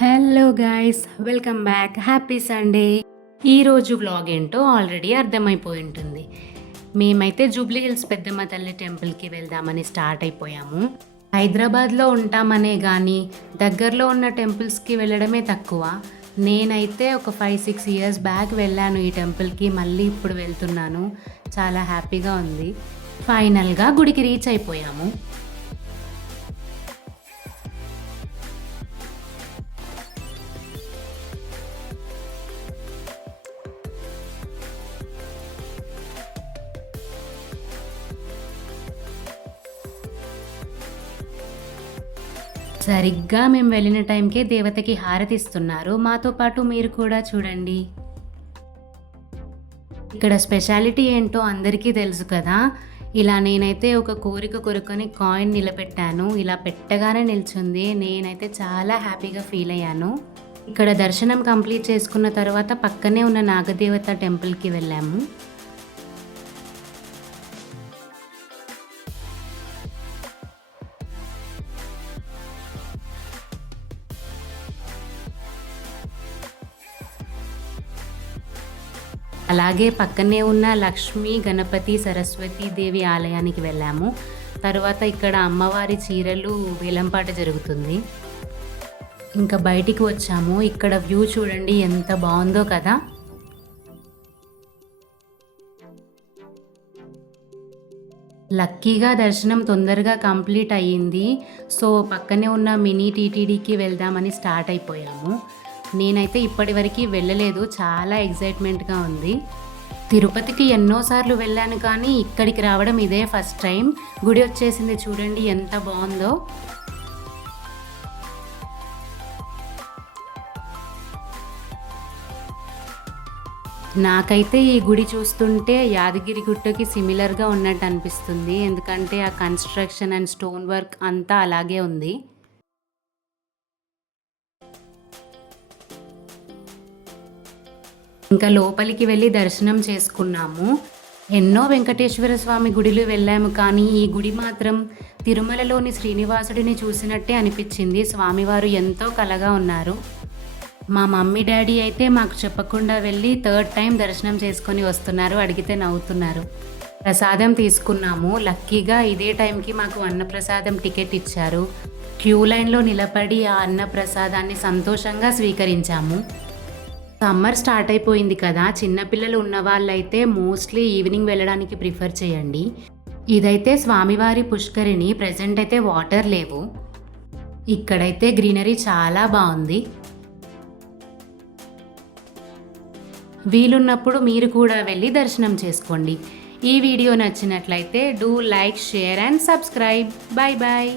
Hello guys, welcome back. Happy Sunday. ఈరోజు vlog ఏంటో already అర్థమైపోయి ఉంటుంది. మేమైతే జూబ్లీ హిల్స్ పెద్దమ్మ తల్లి టెంపుల్కి వెళ్దామని స్టార్ట్ అయిపోయాము. హైదరాబాద్లో ఉంటామనే కానీ దగ్గరలో ఉన్న టెంపుల్స్కి వెళ్ళడమే తక్కువ. నేనైతే ఒక 5-6 ఇయర్స్ బ్యాక్ వెళ్ళాను ఈ టెంపుల్కి. మళ్ళీ ఇప్పుడు వెళ్తున్నాను. చాలా హ్యాపీగా ఉంది. ఫైనల్గా గుడికి రీచ్ అయిపోయాము. సరిగ్గా మేము వెళ్ళిన టైంకే దేవతకి హారతి ఇస్తున్నారు. మాతో పాటు మీరు కూడా చూడండి. ఇక్కడ స్పెషాలిటీ ఏంటో అందరికీ తెలుసు కదా. ఇలా నేనైతే ఒక కోరిక కొరుకొని కాయిన్ నిలబెట్టాను. ఇలా పెట్టగానే నిల్చుంది. నేనైతే చాలా హ్యాపీగా ఫీల్ అయ్యాను. ఇక్కడ దర్శనం కంప్లీట్ చేసుకున్న తర్వాత పక్కనే ఉన్న నాగదేవత టెంపుల్కి వెళ్ళాము. అలాగే పక్కనే ఉన్న లక్ష్మీ గణపతి సరస్వతి దేవి ఆలయానికి వెళ్ళాము. తర్వాత ఇక్కడ అమ్మవారి చీరలు వేలంపాట జరుగుతుంది. ఇంకా బయటికి వచ్చాము. ఇక్కడ వ్యూ చూడండి ఎంత బాగుందో కదా. లక్కీగా దర్శనం తొందరగా కంప్లీట్ అయ్యింది. సో పక్కనే ఉన్న మినీ టీటీడీకి వెళ్దామని స్టార్ట్ అయిపోయాము. నేనైతే ఇప్పటివరకు వెళ్ళలేదు. చాలా ఎగ్జైట్మెంట్గా ఉంది. తిరుపతికి ఎన్నోసార్లు వెళ్ళాను కానీ ఇక్కడికి రావడం ఇదే ఫస్ట్ టైం. గుడి వచ్చేసింది చూడండి ఎంత బాగుందో. నాకైతే ఈ గుడి చూస్తుంటే యాదగిరి గుట్టకి సిమిలర్గా ఉన్నట్టు అనిపిస్తుంది. ఎందుకంటే ఆ కన్స్ట్రక్షన్ అండ్ స్టోన్ వర్క్ అంతా అలాగే ఉంది. ఇంకా లోపలికి వెళ్ళి దర్శనం చేసుకున్నాము. ఎన్నో వెంకటేశ్వర స్వామి గుడిలు వెళ్ళాము కానీ ఈ గుడి మాత్రం తిరుమలలోని శ్రీనివాసుడిని చూసినట్టే అనిపించింది. స్వామివారు ఎంతో కలగా ఉన్నారు. మా మమ్మీ డాడీ అయితే మాకు చెప్పకుండా వెళ్ళి 3rd టైం దర్శనం చేసుకొని వస్తున్నారు. అడిగితే నవ్వుతున్నారు. ప్రసాదం తీసుకున్నాము. లక్కీగా ఇదే టైంకి మాకు అన్నప్రసాదం టికెట్ ఇచ్చారు. క్యూ లైన్లో నిలబడి ఆ అన్నప్రసాదాన్ని సంతోషంగా స్వీకరించాము. సమ్మర్ స్టార్ట్ అయిపోయింది కదా. చిన్నపిల్లలు ఉన్న వాళ్ళైతే మోస్ట్లీ ఈవినింగ్ వెళ్ళడానికి ప్రిఫర్ చేయండి. ఇదైతే స్వామివారి పుష్కరిణి. ప్రజెంట్ అయితే వాటర్ లేవు. ఇక్కడైతే గ్రీనరీ చాలా బాగుంది. వీలున్నప్పుడు మీరు కూడా వెళ్ళి దర్శనం చేసుకోండి. ఈ వీడియో నచ్చినట్లయితే do like, share and subscribe. Bye bye.